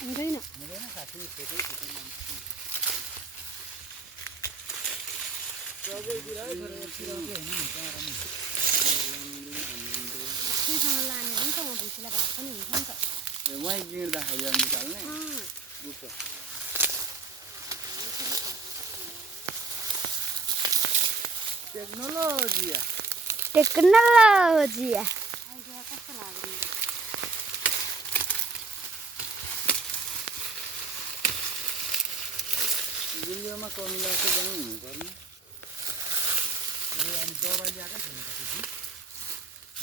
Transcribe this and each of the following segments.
हुँदैन सँग लाने पनि त वहाँ भुसीलाई भात पनि हुन्छ नि त वहीँ गिँड्दाखेरि अब निकाल्ने टेक्नोलोजिया टेक्नोलोजिया आइडिया कस्तो लाग्यो भिडियोमा कमी लाग्छ पनि हुनुपर्ने अनि दबाई ल्याएकै छैन त्यसपछि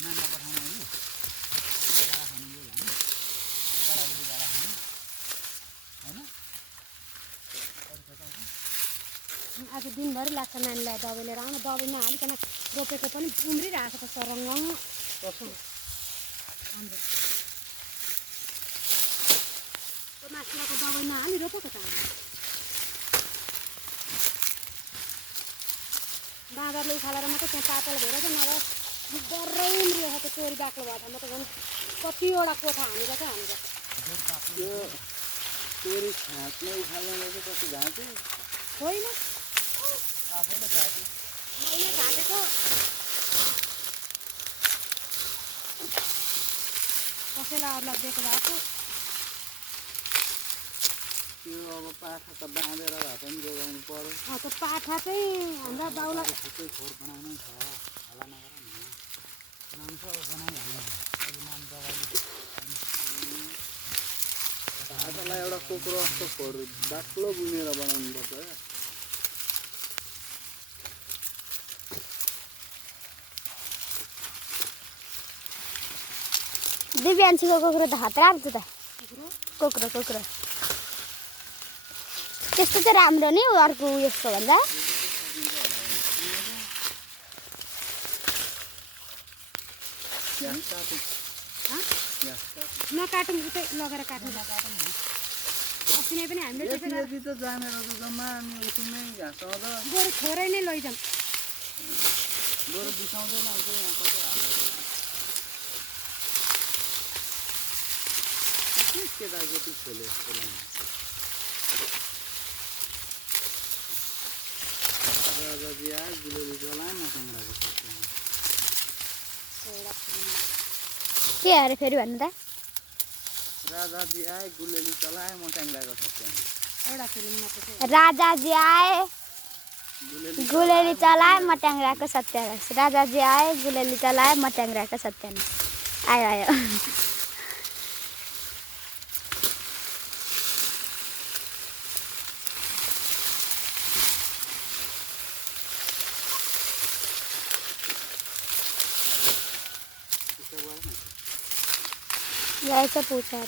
नाना पठाउनु होइन गाडा खानु गयो होइन गाडाबुडी गाडा खानु होइन आज दिनभरि लाग्छ नानीलाई दबाई लिएर आउन दबाई नहालिकन रोपेको पनि उम्रिरहेको छ सरङ्ग मासुको दबाई नहाली रोपेको छ बाँदरले उखालेर मात्रै त्यहाँ पातल भएर चाहिँ नभए डरै उम्रिएको छ चोरी बाक्लो भयो म त झन् कतिवटा कोठा हानेर चाहिँ हानेको त्यो चोरी छाँट्ने उखाल्नेले चाहिँ कति घाँटे होइन आफैले छाँटे मैले घाँटेको कसैलाई अरूलाई दिएको भएको त्यो अब पाठा त बाँधेर भए पनि जोगाउनु पर्यो त्यो पाठा चाहिँ हाम्रा बाउलाई छुट्टै खोर बनाउनै छ होला नगर नि नाम त अब बनाइहाल्नु अब नाम दबाई पाठालाई एउटा कोक्रो जस्तो खोर बाक्लो बुनेर बनाउनु पर्छ क्या दिव्यान्सीको कुखुरा त हतरा आउँछ त कुखुरा त्यस्तो चाहिँ राम्रो नि अर्को उयसको भन्दा नकाटौँ उतै लगेर काट्नु अस्ति नै पनि हामीले यति त जानेर त जम्मा अनि उसिनै घाँस आउँदा बरु थोरै नै लैजाउँ बरु बिसाउँदै लान्छ यहाँ कतै हाल्छ केटाकेटी खेले जस्तो लाग्छ राजाजी आए गुलेली चलाए म सँगराको सक्छु के अरे फेरि भन्नु त राजाजी आए गुलेली चलाए म सँगराको सक्छु एउटा फिल्ममा चाहिँ राजाजी आए गुलेली चलाए म ट्याङ्राको सत्यानाश राजाजी आए गुलेली चलाए म ट्याङ्राको सत्यानाश आयो आयो ऐसा पूछा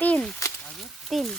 3 3